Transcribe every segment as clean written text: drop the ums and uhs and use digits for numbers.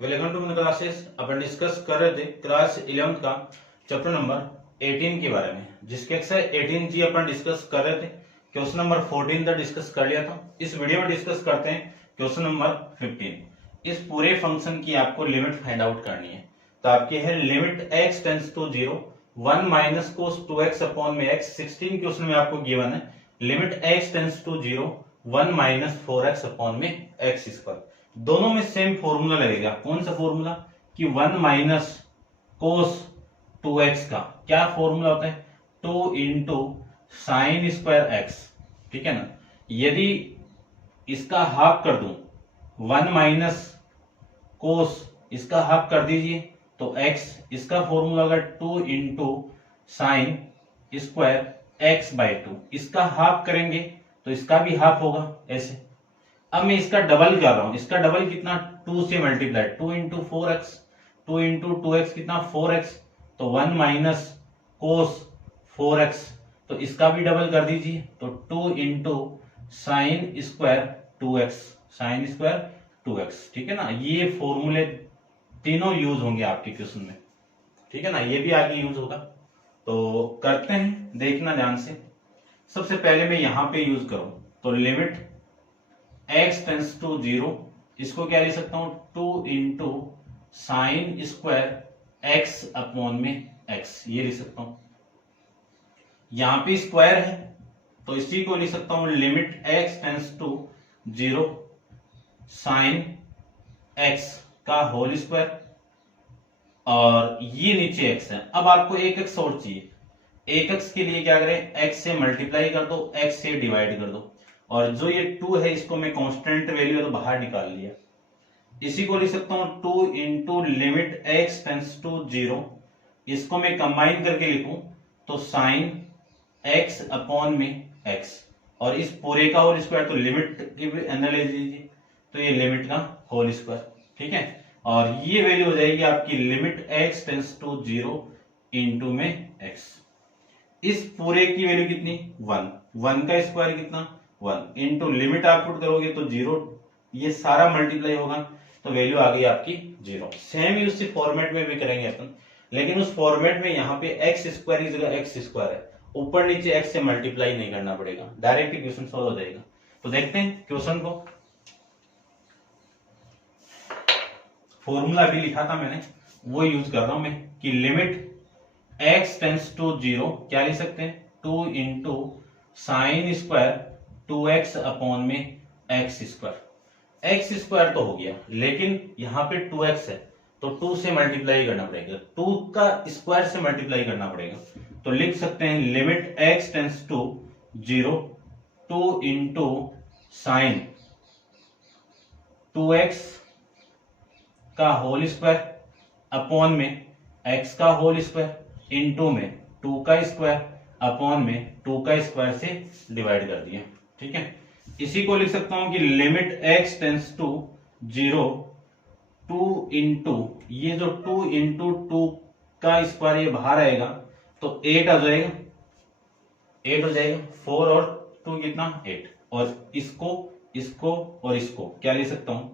Welcome to my classes. अपन discuss कर रहे थे क्लास 11 का चैप्टर नंबर 18 के बारे में, जिसके एक्सरसाइज 18 जी अपन डिस्कस कर रहे थे। क्वेश्चन नंबर 14 तक डिस्कस कर लिया था। इस वीडियो में डिस्कस करते हैं क्वेश्चन नंबर 15। इस पूरे फंक्शन की आपको लिमिट फाइंड आउट करनी है। तो आपकी है limit x tends to 0 1 minus cos 2x upon में x। 16 क्वेश्चन में आपको गिवन है limit x tends to 0 1 minus 4x upon में x स्क्वायर। दोनों में सेम फॉर्मूला लगेगा। कौन सा फॉर्मूला कि 1 माइनस कोस 2x का क्या फॉर्मूला होता है 2 इंटू साइन स्क्वायर एक्स। ठीक है ना। यदि इसका हाफ कर दूं 1 माइनस कोस इसका हाफ कर दीजिए तो x इसका फॉर्मूला होगा 2 into sign square x by 2। इसका हाफ करेंगे तो इसका भी हाफ होगा ऐसे। अब मैं इसका डबल कर रहा हूं। इसका डबल कितना 2 से multiply 2 into 4x 2 into 2x कितना 4x। तो 1 माइनस कोस 4x तो इसका भी डबल कर दीजिए तो 2 into sine square 2x sine square 2x। ठीक है ना। ये फॉर्मूले तीनों यूज होंगे आपके क्वेश्चन में। ठीक है ना। ये भी आगे यूज होगा। तो करते हैं, देखना ध्यान से। सबसे पहले मैं यहां पे यूज करूं तो लिमिट x टेंस टू 0 इसको क्या लिख सकता हूं 2 into sine square x upon में x। ये लिख सकता हूं। यहां पे स्क्वायर है तो इसी को लिख सकता हूं limit x tends to 0 sine x का होल स्क्वायर। और ये नीचे x है। अब आपको एक x और चाहिए। एक x के लिए क्या करें x से मल्टीप्लाई कर दो, x से डिवाइड कर दो। और जो ये 2 है इसको मैं कांस्टेंट वैल्यू तो बाहर निकाल लिया। इसी को लिख सकता हूं 2 into limit x tends to 0। इसको मैं कंबाइन करके लिखूं तो साइन x अपॉन में x। और इस पूरे का होल स्क्वायर तो लिमिट की भी अंदर ले लीजिए तो ये लिमिट का होल स्क्वायर। ठीक है। और ये वैल्यू हो जाएगी आपकी limit x tends to 0 into में x। इस पूरे की वैल्यू कितनी 1 1 का स्क्वायर कितना 1 इंटू लिमिट आप पुट करोगे तो 0। ये सारा मल्टीप्लाई होगा तो वैल्यू आ गई आपकी 0। सेम ही उसी फॉर्मेट में भी करेंगे अपन, लेकिन उस फॉर्मेट में यहाँ पे एक्स स्क्वायर की जगह एक्स स्क्वायर है। ऊपर नीचे एक्स से मल्टीप्लाई नहीं करना पड़ेगा, डायरेक्ट क्वेश्चन सॉल्व हो जाएगा। तो देखते हैं क्वेश्चन को। फॉर्मूला भी लिखा था मैंने, वो यूज कर रहा हूं मैं कि लिमिट x टेंस टू 0 क्या लिख सकते हैं 2 into sine square 2x upon में x स्क्वायर। x स्क्वायर तो हो गया, लेकिन यहाँ पे 2x है तो 2 से मल्टीप्लाई करना पड़ेगा, 2 का स्क्वायर से मल्टीप्लाई करना पड़ेगा। तो लिख सकते हैं limit x tends to 0 2 into sine 2x का होल स्क्वायर अपॉन में x का होल स्क्वायर इंटू में 2 का स्क्वायर अपॉन में 2 का स्क्वायर से डिवाइड कर दिया। ठीक है। इसी को लिख सकता हूं कि limit x tends to 0 2 into ये जो 2 इंटू 2 का स्क्वायर ये बाहर आएगा तो 8 आ जाएगा, 8 हो जाएगा। 4 और 2 कितना 8। और इसको और इसको क्या लिख सकता हूं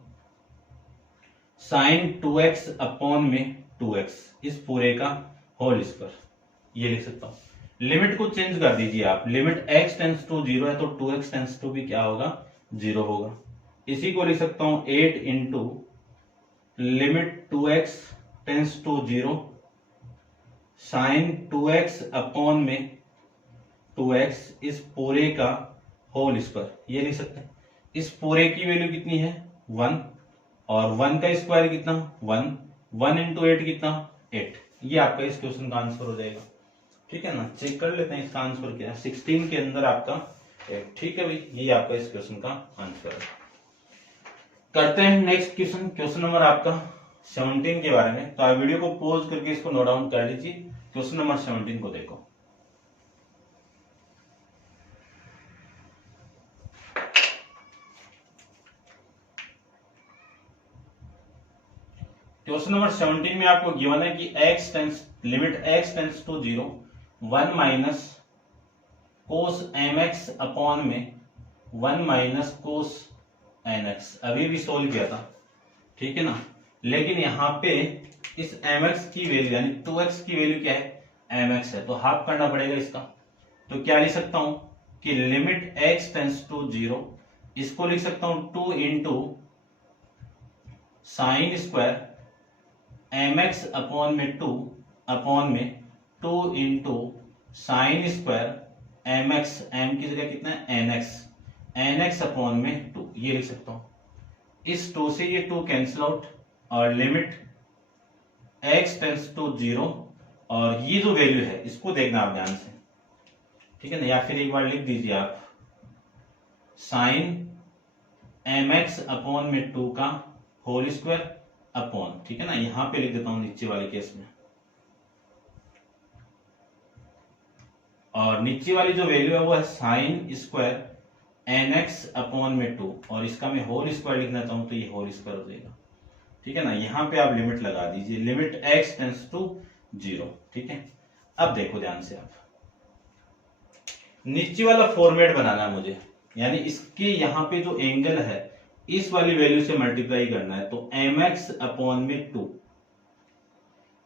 साइन 2x अपॉन में 2x इस पूरे का होल स्क्वायर। ये लिख सकता हूं। लिमिट को चेंज कर दीजिए आप। लिमिट x टेंस टू 0 है तो 2x टेंस टू भी क्या होगा 0 होगा। इसी को लिख सकता हूं 8 into limit 2x tends to 0 sine 2x upon में 2x इस पूरे का होल स्क्वायर। ये लिख सकते हैं। इस पूरे की वैल्यू कितनी है 1 और 1 का स्क्वायर कितना 1 इंटू 8 कितना 8। ये आपका इस क्वेश्चन का आंसर हो जाएगा। ठीक है ना। चेक कर लेते हैं इसका आंसर क्या है। 16 के अंदर आपका 8। ठीक है भाई, ये आपका इस क्वेश्चन का आंसर है। करते हैं नेक्स्ट क्वेश्चन। क्वेश्चन नंबर आपका 17 के बारे में। तो आप वीडियो को पॉज करके इसको नोट डाउन कर लीजिए। क्वेश्चन नंबर 17 को देखो। क्वेश्चन नंबर 17 में आपको गिवन है कि limit x tends to 0 1 minus cos mx upon में 1 माइनस कोस nx। अभी भी सोल्व किया था। ठीक है ना। लेकिन यहाँ पे इस mx की वैल्यू यानी 2x की वैल्यू क्या है, mx है, तो हाफ करना पड़ेगा इसका। तो क्या लिख सकता हूं कि लिमिट x टेंस टू 0, इसको लिख सकता हूं 2 into sine square mx upon में 2 अपॉन में 2 into sine square mx, m की जगह कितना है nx अपॉन में 2, ये लिख सकता हूं। इस 2 से ये 2 कैंसिल आउट और लिमिट x टेंस टू 0, और ये जो वैल्यू है इसको देखना आप ध्यान से, ठीक है ना, या फिर एक बार लिख दीजिए आप साइन mx अपॉन में 2 का होल स्क्वायर अपॉन, ठीक है ना, यहां पे लिख देता हूं नीचे वाले केस में, और नीचे वाली जो वैल्यू है वो है साइन स्क्वायर nx अपॉन में 2, और इसका मैं होल स्क्वायर लिखना चाहूं तो ये होल स्क्वायर हो जाएगा, ठीक है ना। यहां पे आप लिमिट लगा दीजिए, लिमिट x टेंस टू 0, ठीक है। अब देखो ध्यान से, आप नीचे वाला फॉर्मेट बनाना है मुझे, यानी इसके यहां पे जो एंगल है इस वाली वैल्यू से मल्टीप्लाई करना है, तो mx अपॉन में 2,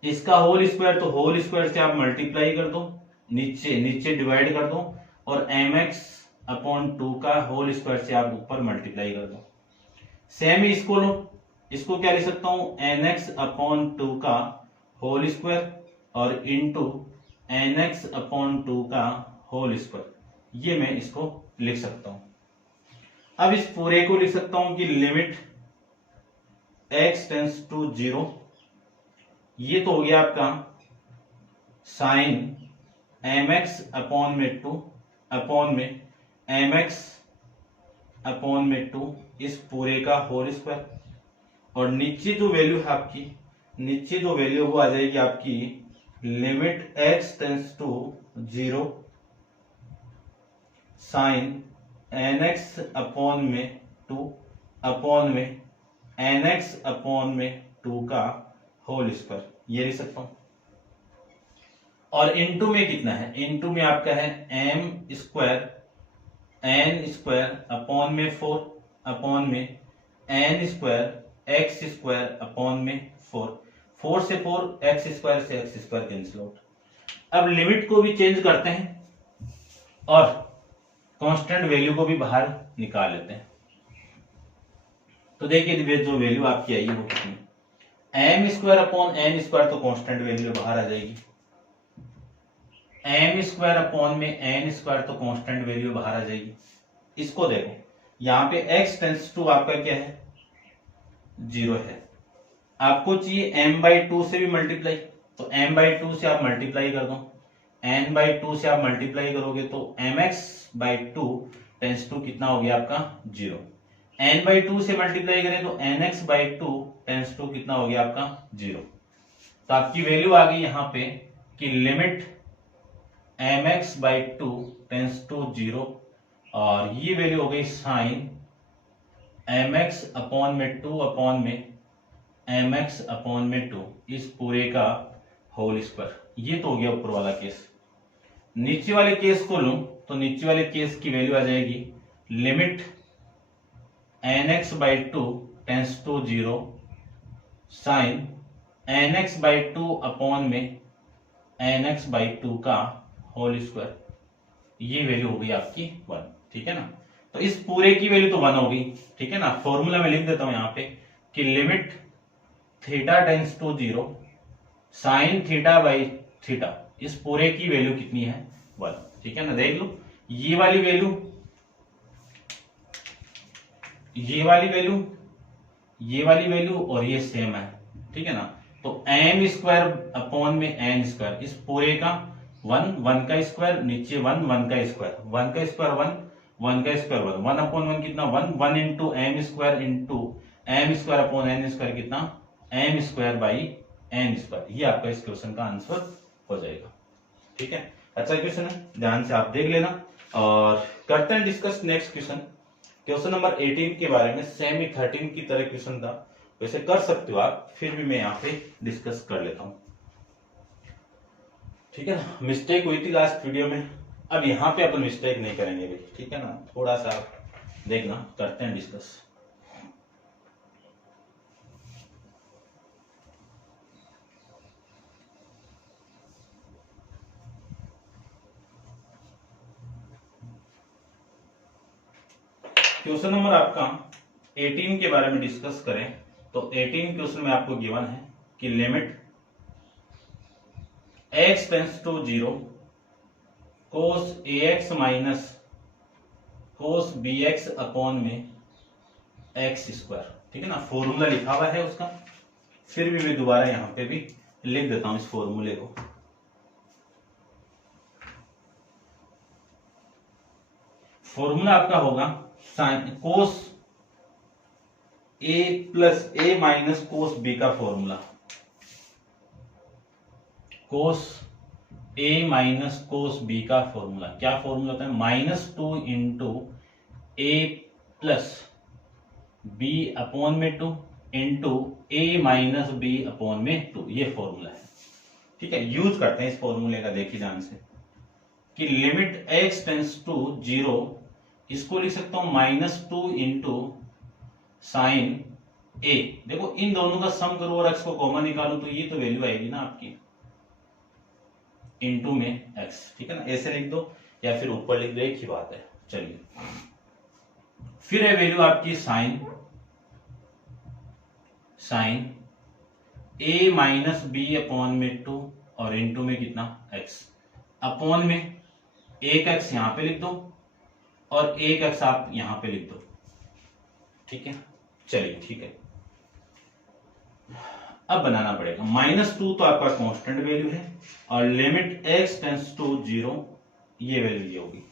इसका होल स्क्वायर, तो होल स्क्वायर से आप मल्टीप्लाई कर दो, नीचे नीचे डिवाइड कर दो, और mx अपॉन 2 का होल स्क्वायर से आप ऊपर मल्टीप्लाई कर दो। सेम ही इसको लो, इसको क्या लिख सकता हूं nx अपॉन 2 का होल स्क्वायर और इंटू nx अपॉन 2 का होल स्क्वायर, ये मैं इसको लिख सकता हूं। अब इस पूरे को लिख सकता हूं कि लिमिट x टेंस टू 0, ये तो हो गया आपका साइन mx अपॉन में 2 अपॉन में mx अपॉन में 2, इस पूरे का होल स्क्वायर, और नीचे जो वैल्यू है आपकी, नीचे जो वैल्यू वो आ जाएगी आपकी limit x tends to 0 sine nx upon में 2 अपॉन में nx अपॉन में 2 का होल स्क्वायर, ये लिख सकता हूं। और इनटू में कितना है, इनटू में आपका है m square n square upon में 4 अपॉन में n square x square upon में 4, 4 से 4 x स्क्वायर से x स्क्वायर कैंसिल आउट। अब लिमिट को भी चेंज करते हैं और कांस्टेंट वैल्यू को भी बाहर निकाल लेते हैं। तो देखिए जो वैल्यू आपकी आई है वो कितनी, m square upon n square, तो कांस्टेंट वैल्यू बाहर आ जाएगी, m स्क्वायर अपॉन में n स्क्वायर, तो कांस्टेंट वैल्यू बाहर आ जाएगी। इसको देखो, यहाँ पे x टेंस टू आपका क्या है 0 है, आपको चाहिए m/2 से भी मल्टीप्लाई, तो m/2 से आप मल्टीप्लाई कर दो, n/2 से आप मल्टीप्लाई करोगे तो mx/2 टेंस टू कितना हो गया आपका 0, n/2 से मल्टीप्लाई करें तो nx/2 टेंस टू कितना हो गया आपका 0। तो आपकी वैल्यू आ गई यहाँ पे कि लिमिट mx/2 टेंस टू 0, और ये वैल्यू हो गई साइन mx अपॉन में 2 अपॉन में mx अपॉन में 2, इस पूरे का होल स्क्वायर। ये तो हो गया ऊपर वाला केस। नीचे वाले केस को लूं तो नीचे वाले केस की वैल्यू आ जाएगी limit nx/2 tends to 0 sine nx/2 upon में nx/2 का होल स्क्वायर, ये वैल्यू हो गई आपकी 1, ठीक है ना। तो इस पूरे की वैल्यू तो 1 हो गई, ठीक है ना। फॉर्मूला में लिख देता हूं यहाँ पे कि limit theta tends to 0 sine थीटा/थीटा, इस पूरे की वैल्यू कितनी है 1, ठीक है ना। देख लो ये वाली वैल्यू, ये वाली वैल्यू, ये वाली वैल्यू और ये सेम है, ठीक है ना। तो m स्क्वायर अपॉन में n स्क्वायर, इस पूरे का 1, 1 का स्क्वायर, नीचे 1, 1 का स्क्वायर, 1 का स्क्वायर 1, 1 का स्क्वायर 1, 1 अपॉन 1 कितना 1, 1 into m square upon n square कितना m square by n square. ये आपका इस क्वेश्चन का आंसर हो जाएगा, ठीक है। अच्छा क्वेश्चन है, ध्यान से आप देख लेना। और करते हैं discuss next question, question number 18 के बारे में। सेम ही 13 की तरह क्वेश्चन था, वैसे कर सकते हो आप, फिर भी मैं यहाँ पे डिस्कस कर लेता हूँ, ठीक है ना। मिस्टेक हुई थी लास्ट वीडियो में, अब यहाँ पे अपन मिस्टेक नहीं करेंगे भाई, ठीक है ना। थोड़ा सा देखना, करते हैं डिस्कस। क्वेश्चन नंबर आपका 18 के बारे में डिस्कस करें तो 18 क्वेश्चन में आपको गिवन है कि limit x tends to 0 cos ax minus cos bx upon में x स्क्वायर, ठीक है ना। फॉर्मूला लिखा हुआ है उसका, फिर भी मैं दोबारा यहां पे भी लिख देता हूं इस फॉर्मूले को। फॉर्मूला आपका होगा sine cos a plus a minus cos b का formula, cos a minus cos b का फॉर्मूला। क्या फॉर्मूला होता है? -2 into a plus b upon में 2 into a minus b upon में 2, ये फॉर्मूला है, ठीक है। यूज करते हैं इस फॉर्मूले का, देखिए ध्यान से कि लिमिट x टेंस टू 0, इसको लिख सकता हूं -2 इंटू साइन a। देखो इन दोनों का सम करो और x को कॉमन निकालो तो ये तो वैल्यू आएगी ना आपकी, इंटू में x, ठीक है ना। ऐसे लिख दो या फिर ऊपर लिख दो, एक ही बात है। चलिए फिर है वैल्यू आपकी sine a minus B upon में 2 और इंटू में कितना x, अपॉन में एक x यहां पे लिख दो और एक x आप यहां पे लिख दो, ठीक है। चलिए ठीक है, अब बनाना पड़ेगा। -2 तो आपका कांस्टेंट वैल्यू है और लिमिट x टेंस टू 0, ये वैल्यू ये होगी।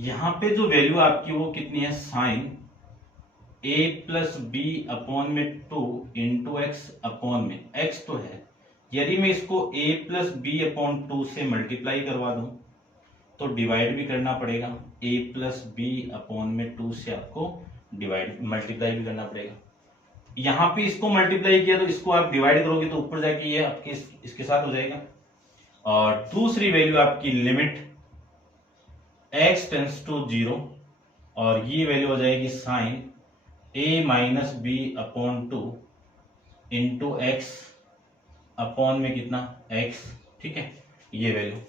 यहां पे जो वैल्यू आपकी वो कितनी है? Sine a plus B upon में 2 इंटू एक्स अपॉन में x तो है। यदि मैं इसको a प्लस बी अपॉन 2 से मल्टीप्लाई करवा दूं तो डिवाइड भी करना पड़ेगा, a प्लस बी अपॉन में 2 से आपको डिवाइड मल्टीप्लाई भी करना पड़ेगा। यहां पे इसको मल्टीप्लाई किया तो इसको आप डिवाइड करोगे तो ऊपर जाके ये आपके इसके साथ हो जाएगा। और दूसरी वैल्यू आपकी लिमिट x टेंस टू 0 और ये वैल्यू हो जाएगी sine a minus B upon 2 into X upon में कितना x, ठीक है, ये वैल्यू।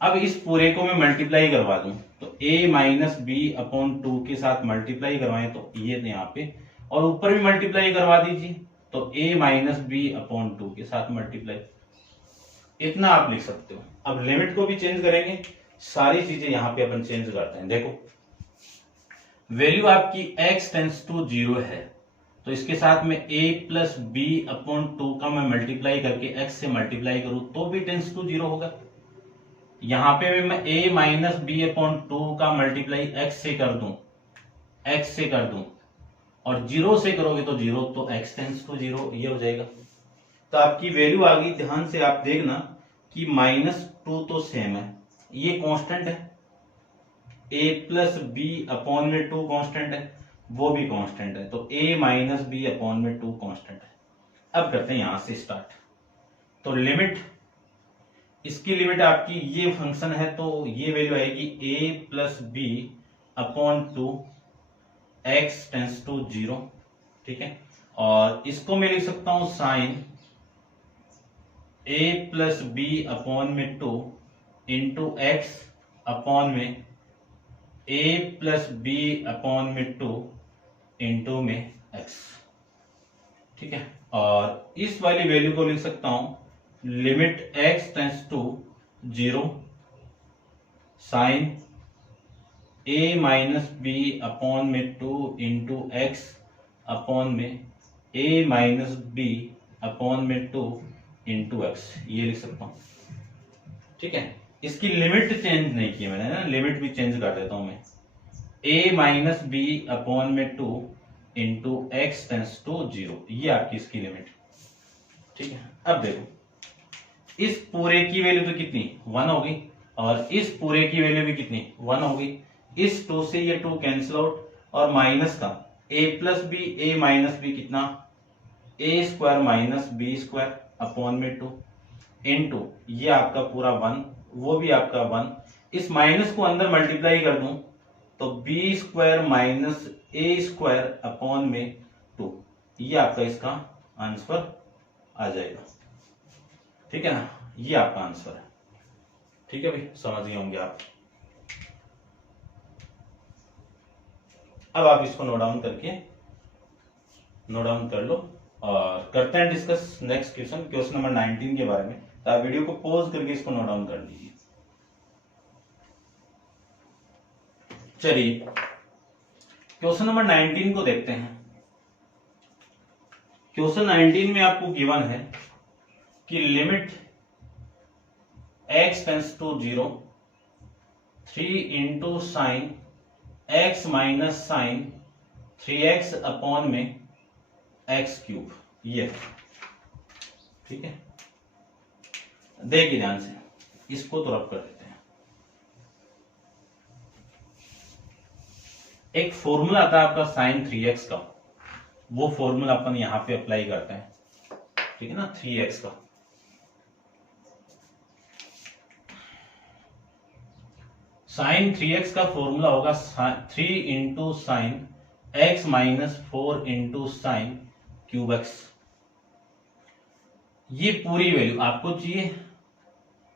अब इस पूरे को मैं मल्टीप्लाई करवा दूं तो a माइनस बी अपॉन 2 के साथ मल्टीप्लाई करवाएं तो ये यहाँ पे, और ऊपर भी मल्टीप्लाई करवा दीजिए तो a माइनस बी अपॉन 2 के साथ मल्टीप्लाई, इतना आप लिख सकते हो। अब लिमिट को भी चेंज करेंगे, सारी चीजें यहां पे अपन चेंज करते हैं। देखो वैल्यू आपकी x टेंस टू 0 है तो इसके साथ में a प्लस बी अपॉन 2 का मैं मल्टीप्लाई करके x से मल्टीप्लाई करूं तो भी टेंस टू 0 होगा। यहां पे मैं a माइनस बी अपॉन 2 का मल्टीप्लाई x से कर दूं और 0 से करोगे तो 0, तो x टेंस टू 0 ये हो जाएगा। तो आपकी वैल्यू आ गई। ध्यान से आप देखना कि -2 तो सेम है, ये कांस्टेंट है, a प्लस बी अपॉन में 2 कांस्टेंट है, वो भी कांस्टेंट है, तो a माइनस बी अपॉन में 2 कांस्टेंट है। अब करते हैं यहां से स्टार्ट। तो लिमिट, इसकी लिमिट आपकी ये फंक्शन है तो ये वैल्यू आएगी a plus B upon 2 x tends to 0, ठीक है। और इसको मैं लिख सकता हूं sine a plus B upon में 2 इंटू एक्स अपॉन में a प्लस बी अपॉन में 2 इंटू में x, ठीक है। और इस वाली वैल्यू को लिख सकता हूं limit x tends to 0 sine a minus B upon में 2 इंटू एक्स अपॉन में a माइनस बी अपॉन में 2 इंटू एक्स, ये लिख सकता हूं, ठीक है। इसकी लिमिट चेंज नहीं की मैंने ना, लिमिट भी चेंज कर देता हूं मैं, a माइनस बी अपॉन में 2 इंटू एक्स टेंस टू 0, ये आपकी इसकी लिमिट, ठीक है। अब देखो इस पूरे की वैल्यू तो कितनी 1 होगी और इस पूरे की वैल्यू भी कितनी 1 होगी। इस 2 से ये 2 कैंसिल आउट और माइनस का a plus B a minus B कितना a square minus B square upon में 2 इंटू ये आपका पूरा 1, वो भी आपका 1। इस माइनस को अंदर मल्टीप्लाई कर दूं तो B square minus a square upon में 2, ये आपका इसका आंसर आ जाएगा, ठीक है ना। ये आपका आंसर है, ठीक है भाई, समझ गए होंगे आप। अब आप इसको नोट डाउन कर लो और करते हैं डिस्कस नेक्स्ट क्वेश्चन नंबर 19 के बारे में। तो आप वीडियो को पॉज करके इसको नोट डाउन कर लीजिए। चलिए क्वेश्चन नंबर 19 को देखते हैं। क्वेश्चन 19 में आपको गिवन है कि limit x tends to 0 3 into sine x minus sine 3x upon में x क्यूब, ये ठीक है। देखिए ध्यान से, इसको तो रब कर देते हैं। एक फॉर्मूला आता है आपका साइन 3x का, वो फॉर्मूला अपन यहां पे अप्लाई करते हैं, ठीक है ना। 3x का साइन 3x का फॉर्मूला होगा 3 into sine x minus 4 into sine cube x. ये पूरी वैल्यू आपको चाहिए,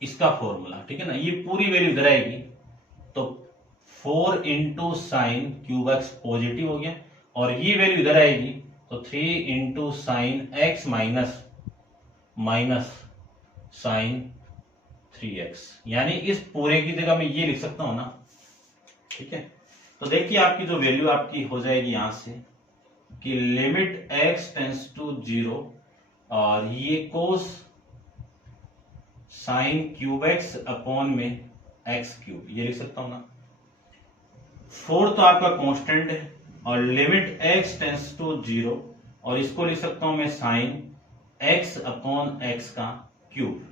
इसका फॉर्मूला, ठीक है ना। ये पूरी वैल्यू इधर आएगी तो 4 into sine cube X positive हो गया, और ये वैल्यू इधर आएगी तो 3 into sine X minus sine 3x, यानी इस पूरे की जगह मैं ये लिख सकता हूं ना, ठीक है। तो देखिए आपकी जो वैल्यू आपकी हो जाएगी यहां से कि लिमिट x टेंस टू 0 और ये कोस साइन क्यूब एक्स अपॉन में एक्स क्यूब, ये लिख सकता हूं ना। 4 तो आपका कांस्टेंट है, और लिमिट x टेंस टू 0, और इसको लिख सकता हूं मैं साइन x अपॉन एक्स का क्यूब,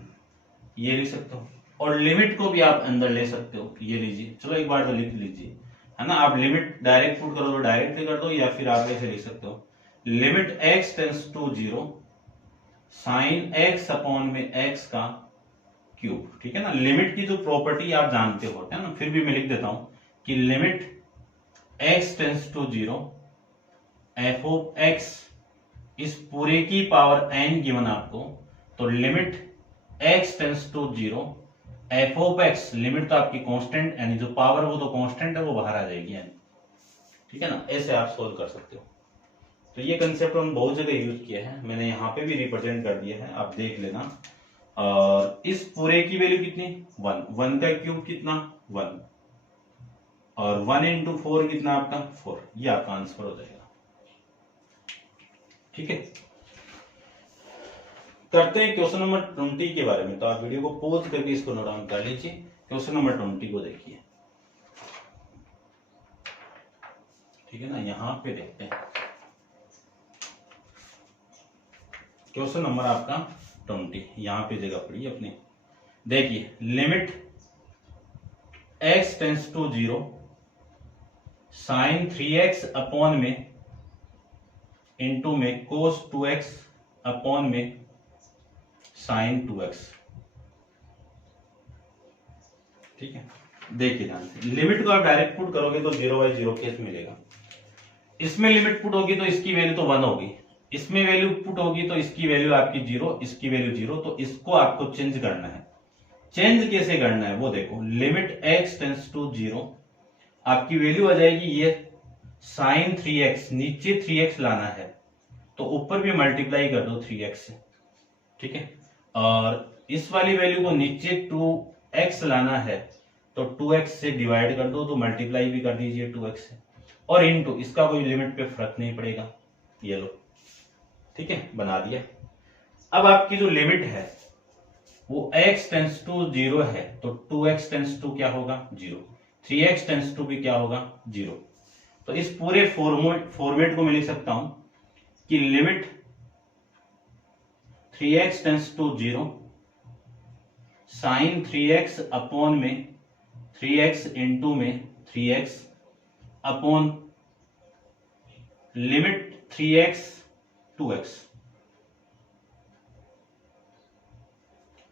ये लिख सकते हो। और लिमिट को भी आप अंदर ले सकते हो, ये लीजिए। चलो एक बार तो लिख लीजिए, है ना। आप लिमिट डायरेक्ट पुट करो तो डायरेक्ट कर दो, या फिर आप ऐसे लिख सकते हो limit x tends to 0 sine x upon में x का क्यूब, ठीक है ना। लिमिट की जो प्रॉपर्टी आप जानते हो, है ना, फिर भी मैं लिख देता हूं कि limit x tends to 0 f of x, इस पूरे की पावर n गिवन आपको, तो limit x tends to 0 f of x, limit तो आपकी कांस्टेंट, यानी जो पावर वो तो कांस्टेंट है, वो बाहर आ जाएगी, यानी ठीक है ना। ऐसे आप सोल्व कर सकते हो। तो ये कंसेप्ट हम बहुत जगह यूज किया है, मैंने यहाँ पे भी रिप्रेजेंट कर दिया है, आप देख लेना। और इस पूरे की वैल्यू कितनी 1 का क्यूब कितना 1, और 1 इंटू 4 कितना आपका 4, ये आपका आंसर हो जाएगा, ठीक है। करते हैं क्वेश्चन नंबर 20 के बारे में। तो आप वीडियो को पॉज करके इसको नोट डाउन कर लीजिए। क्वेश्चन नंबर 20 को देखिए, ठीक है ना। यहां पे देखते हैं क्वेश्चन नंबर आपका 20, यहां पे जगह पड़ी अपनी। देखिए limit x tends to 0 sine 3x upon में इंटू में कोस 2x अपॉन में साइन 2x, ठीक है। देखिए ध्यान से, लिमिट को आप डायरेक्ट पुट करोगे तो 0/0 केस मिलेगा। इसमें लिमिट पुट होगी तो इसकी वैल्यू तो 1 होगी, इसमें वैल्यू पुट होगी तो इसकी वैल्यू आपकी 0, इसकी वैल्यू 0। तो इसको आपको चेंज करना है। चेंज कैसे करना है वो देखो, लिमिट x टेंस टू 0, आपकी वैल्यू आ जाएगी ये साइन 3x, नीचे 3x लाना है तो ऊपर भी मल्टीप्लाई कर दो 3x से, ठीक है। और इस वाली वैल्यू को नीचे 2x लाना है तो 2x से डिवाइड कर दो, तो मल्टीप्लाई भी कर दीजिए 2x से, और इनटू, इसका कोई लिमिट पे फर्क नहीं पड़ेगा, ये लो, ठीक है, बना दिया। अब आपकी जो लिमिट है वो x टेंस टू 0 है, तो 2x टेंस टू क्या होगा 0, 3x टेंस टू भी क्या होगा 0। तो इस पूरे फॉर्मेट को मैं लिख सकता हूं कि limit 3x tends to 0 sine 3x upon में 3x इंटू में 3x upon limit 3x 2x,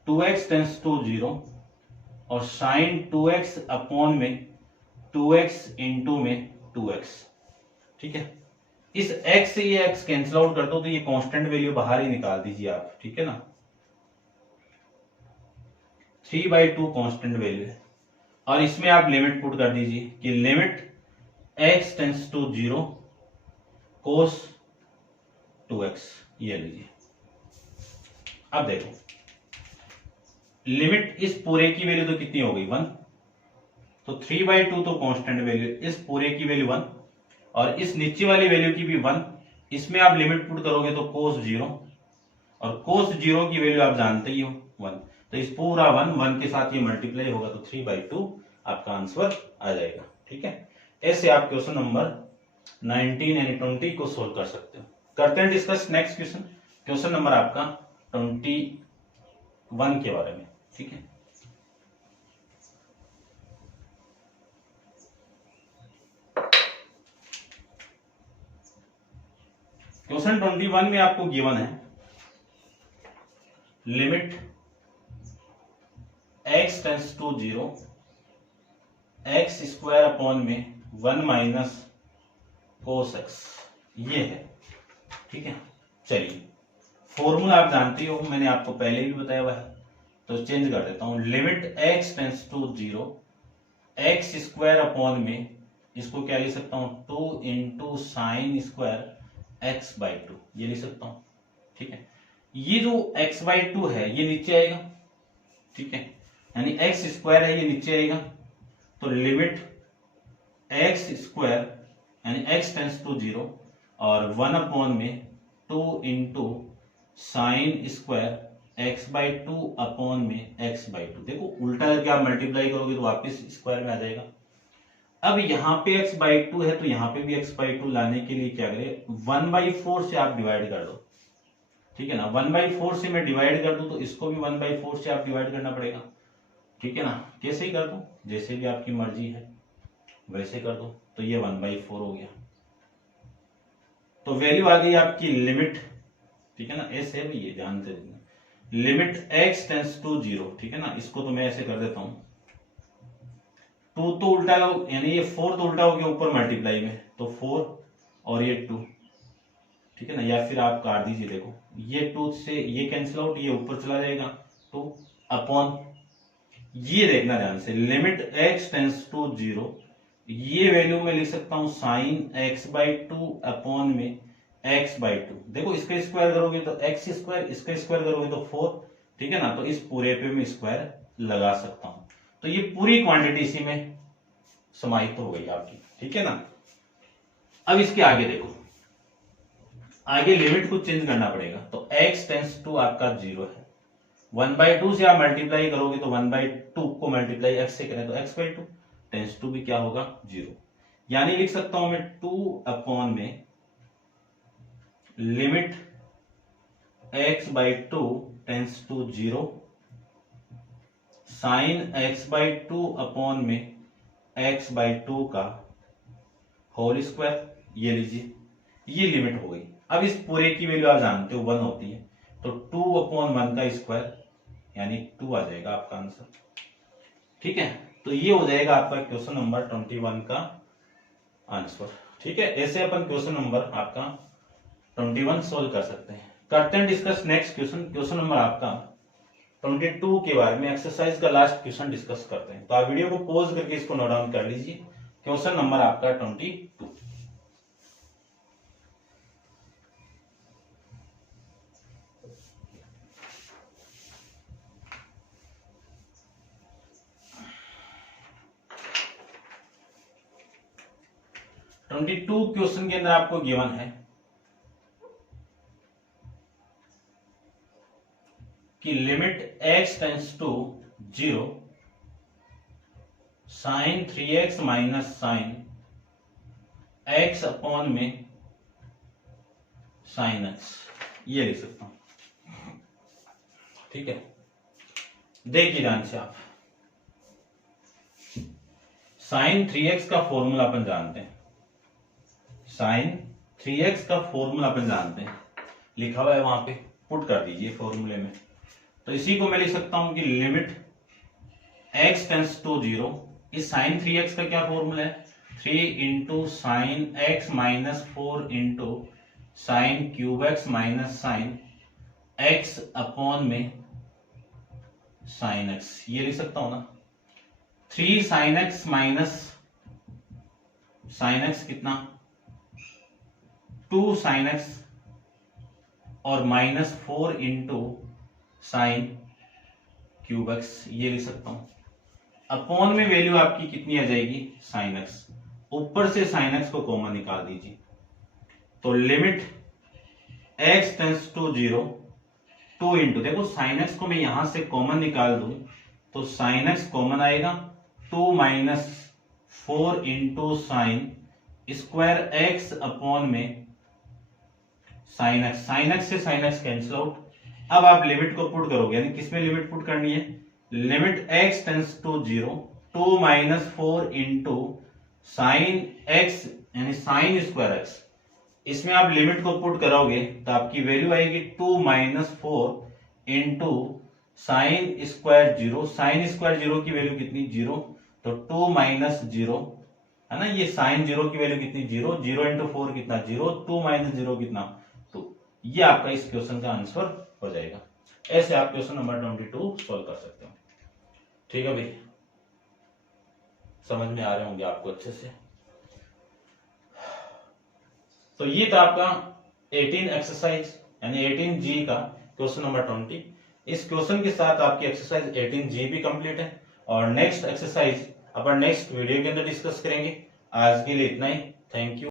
2x tends to 0 और साइन 2x अपॉन में 2x इंटू में 2x, ठीक है। इस x से ये x कैंसिल आउट कर दो तो ये कांस्टेंट वैल्यू बाहर ही निकाल दीजिए आप, ठीक है ना। 3/2 कांस्टेंट वैल्यू है, और इसमें आप लिमिट पुट कर दीजिए कि limit x tends to 0 cos 2x, ये लीजिए। अब देखो लिमिट इस पूरे की वैल्यू तो कितनी हो गई 1, तो 3/2 तो कांस्टेंट वैल्यू, इस पूरे की वैल्यू 1 और इस नीचे वाली वैल्यू की भी 1, इसमें आप लिमिट पुट करोगे तो cos 0 और cos 0 की वैल्यू आप जानते ही हो 1, तो इस पूरा 1 के साथ ये मल्टीप्लाई होगा तो 3/2 आपका आंसर आ जाएगा। ठीक है, ऐसे आप क्वेश्चन नंबर 19 यानी 20 को सोल्व कर सकते हो। करते हैं discuss next question, question number आपका 21 के बारे में। ठीक है, क्वेश्चन 21 में आपको गिवन है limit x tends to 0 x square upon में 1 माइनस cos x, ये है। ठीक है, चलिए फॉर्मूला आप जानते हो, मैंने आपको पहले भी बताया हुआ है, तो चेंज कर देता हूं। Limit x tends to 0 x square upon में, इसको क्या लिख सकता हूं 2 इंटू साइन स्क्वायर x/2, ये लिख सकता हूं। ठीक है, ये जो x/2 है ये नीचे आएगा। ठीक है, यानी x स्क्वायर है ये नीचे आएगा, तो लिमिट x स्क्वायर यानी x टेंस टू 0 और 1 अपॉन में 2 into sine square x/2 upon में x/2। देखो उल्टा करके आप मल्टीप्लाई करोगे तो वापस स्क्वायर में आ जाएगा। अब यहाँ पे x/2 है तो यहाँ पे भी x/2 लाने के लिए क्या करें, 1/4 से आप डिवाइड कर दो। ठीक है ना, 1/4 से मैं डिवाइड कर दूं तो इसको भी 1/4 से आप डिवाइड करना पड़ेगा। ठीक है ना, कैसे ही कर दो, जैसे भी आपकी मर्जी है वैसे कर दो, तो ये 1/4 हो गया, तो वैल्यू आ गई आपकी लिमिट। ठीक है ना, ऐसे भी ये ध्यान से देना, लिमिट x टेंस टू 0। ठीक है ना, इसको तो मैं ऐसे कर देता हूं, 2 तो उल्टा यानी ये 4 तो उल्टा हो गया ऊपर मल्टीप्लाई में, तो 4 और ये 2। ठीक है ना, या फिर आप काट दीजिए, देखो ये 2 से ये कैंसिल आउट, ये ऊपर चला जाएगा 2 अपॉन, ये देखना ध्यान से, लिमिट x टेंस टू 0, ये वैल्यू में लिख सकता हूं साइन x/2 अपॉन में x/2। देखो इसका स्क्वायर करोगे तो x स्क्वायर, इसका स्क्वायर करोगे तो 4। ठीक है ना, तो इस पूरे पे मैं स्क्वायर लगा सकता हूं, तो ये पूरी क्वांटिटी इसी में समाहित हो गई आपकी। ठीक है ना, अब इसके आगे देखो, आगे लिमिट को चेंज करना पड़ेगा, तो x टेंस टू आपका 0 है, 1/2 से आप मल्टीप्लाई करोगे तो 1/2 को मल्टीप्लाई x से करें तो x/2, टेंस टू भी क्या होगा 0, यानी लिख सकता हूं मैं 2 अपॉन में limit x/2 tends to 0 sine x/2 upon में x/2 का होल स्क्वायर, ये लीजिए, ये लिमिट हो गई। अब इस पूरे की वैल्यू आप जानते हो 1 होती है, तो 2/1 का स्क्वायर यानी 2 आ जाएगा आपका आंसर। ठीक है, तो ये हो जाएगा आपका क्वेश्चन नंबर 21 का आंसर। ठीक है, ऐसे अपन क्वेश्चन नंबर आपका 21 सोल्व कर सकते हैं। करते हैं discuss next question, question number आपका 22 के बारे में, एक्सरसाइज का लास्ट क्वेश्चन डिस्कस करते हैं। तो आप वीडियो को पॉज करके इसको नोट डाउन कर लीजिए। क्वेश्चन नंबर आपका 22, क्वेश्चन के अंदर आपको गिवन है कि limit x tends to 0 sine 3x minus sine x upon में साइन x, ये लिख सकता हूं। ठीक है, देखिए ध्यान से आप, साइन 3x का फॉर्मूला अपन जानते हैं, साइन 3x का फॉर्मूला अपन जानते हैं, लिखा हुआ है वहां पे, पुट कर दीजिए फॉर्मूले में। तो इसी को मैं लिख सकता हूं कि लिमिट x टेंस टू 0, इस साइन 3x का क्या फॉर्मूला है, 3 into sine x minus 4 into sine cube x minus sine x upon में साइन x, ये लिख सकता हूं ना, 3 sine x minus sine X कितना 2 साइन एक्स और -4 इंटू साइन क्यूब एक्स, ये लिख सकता हूं। अपॉन में वैल्यू आपकी कितनी आ जाएगी साइन एक्स, ऊपर से साइन एक्स को कॉमन निकाल दीजिए, तो limit x tends to 0 2 into, देखो साइन एक्स को मैं यहां से कॉमन निकाल दूं तो साइन एक्स कॉमन आएगा 2 minus 4 into sign square x upon में साइन एक्स, साइन एक्स से साइन एक्स कैंसिल आउट। अब आप लिमिट को पुट करोगे, यानी किसमें लिमिट पुट करनी है, limit x tends to 0 2 minus 4 into sine X यानी साइन स्क्वायर एक्स, इसमें आप लिमिट को पुट करोगे तो आपकी वैल्यू आएगी 2 minus 4 into sine square 0, sine square 0 की वैल्यू कितनी 0, तो 2 माइनस 0 है ना, ये साइन 0 की वैल्यू कितनी 0, 0 इंटू 4 कितना 0, 2 माइनस 0 कितना 2। ये आपका इस क्वेश्चन का आंसर हो जाएगा। ऐसे आप क्वेश्चन नंबर 22 सॉल्व कर सकते हो। ठीक है भाई, समझ में आ रहे होंगे आपको अच्छे से। तो ये था आपका 18 एक्सरसाइज यानी 18G का क्वेश्चन नंबर 20। इस क्वेश्चन के साथ आपकी एक्सरसाइज 18G भी कंप्लीट है और नेक्स्ट एक्सरसाइज अपन नेक्स्ट वीडियो के अंदर डिस्कस करेंगे। आज के लिए इतना ही, थैंक यू।